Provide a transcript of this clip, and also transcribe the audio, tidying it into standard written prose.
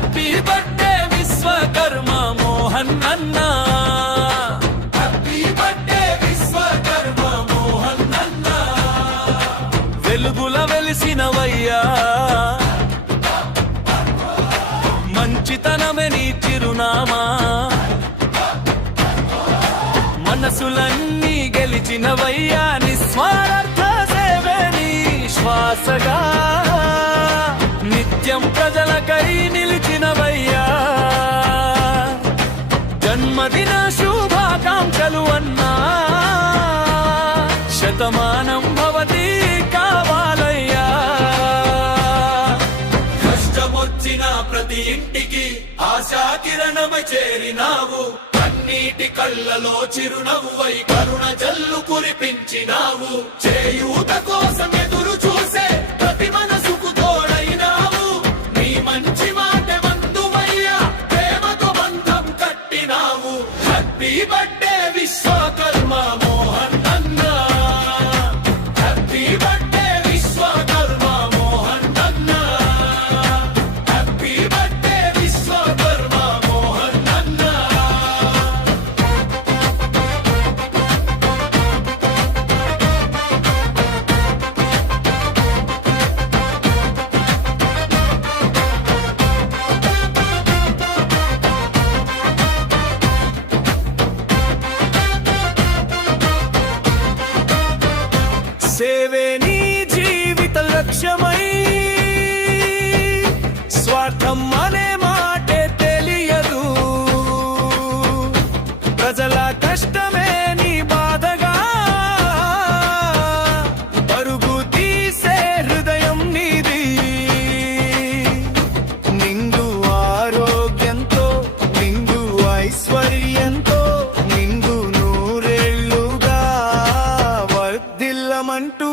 Happy birthday Vishwakarma Mohan అన్న, happy birthday Vishwakarma Mohan అన్న. వెలుగుల వెలిసినవయ్యా, మంచితనమే నీ చిరునామా. మనసులన్నీ గెలిచినవయ్యా, నిస్వార్థ సేవే నీ శ్వాసగా. నిత్యం ప్రజలకై నిలిచినవయ్యా, జన్మదిన శుభాకాంక్షలు అన్నా. శతమానం భవతి కావాలయ్యా. కష్టమొచ్చిన ప్రతి ఇంటికి ఆశా కిరణమై చేరినావు. కన్నీటి కళ్ళలో చిరునవ్వై కరుణ జల్లు కురిపించినావు. చేయూత కోసం ఎదురు చూసే ప్రతి మనసుకు తోడైనావు. నీ మంచి మాట బంధువయ్యా, ప్రేమతో బంధం కట్టినావు. హ్యాపీ బర్త్డే విశ్వకర్మ మోహన్ అన్న, హ్యాపీ బర్త్డే విశ్వకర్మ మోహన్ అన్న, హ్యాపీ బర్త్డే విశ్వకర్మ మోహన్ అన్న. సేవే నీ జీవిత లక్ష్యమై, స్వార్థం అనే మాటే తెలియదు. ప్రజల కష్టమే నీ బాధగా, పరుగు తీసే హృదయం నీది. నిండు ఆరోగ్యంతో, నిండు ఐశ్వర్యంతో, నిండు నూరేళ్లుగా వర్ధిల్లమంటూ